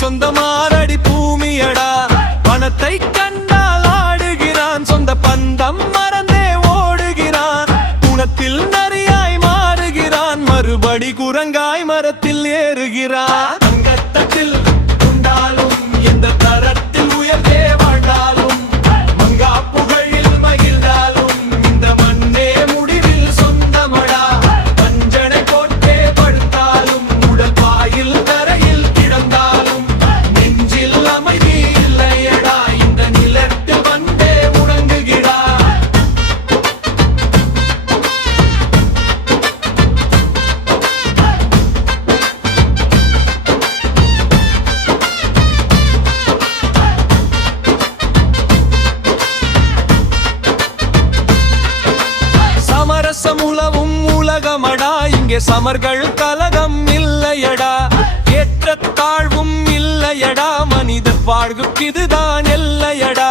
சொந்த மாரடி பூமியடா. பணத்தை கண்டால் ஆடுகிறான், சொந்த பந்தம் மறந்தே ஓடுகிறான். குணத்தில் நரியாய் மாறுகிறான், மறுபடி குரங்காய் மரத்தில் ஏறுகிறான். தங்கத்தட்டில் உண்டாலும் எந்த தரத்தில் உயர்ந்தே வாழ்ந்தாலும், மங்கா புகழில் மகிழ்ந்தாலும் இந்த மண்ணே முடிவில் சொந்தமடா. பஞ்சனை போட்டே படுத்தாலும், உடல் பாயில் தரையில் கிடந்தாலும், நெஞ்சில் அமைதி இல்லையடா. இந்த நிலத்தில் வந்தே உறங்குகிறா. சமரசம் உலவும் உலகமடா, இங்கே சமர்கள் கலகம் இல்லையடா. ஏற்றத்தாழ்வும் இல்லையடா, மனித வாழ்வுக்கு இதுதான் எல்லையடா.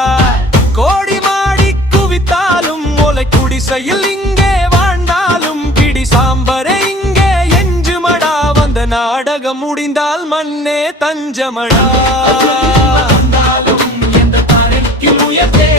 கோடி மாடி குவித்தாலும், ஒலை குடிசையில் இங்கே வாழ்ந்தாலும், பிடி சாம்பரே இங்கே எஞ்சுமடா. வந்த நாடகம் முடிந்தால் மண்ணே தஞ்சமடா. எந்த தரைக்கு உயர்ந்தே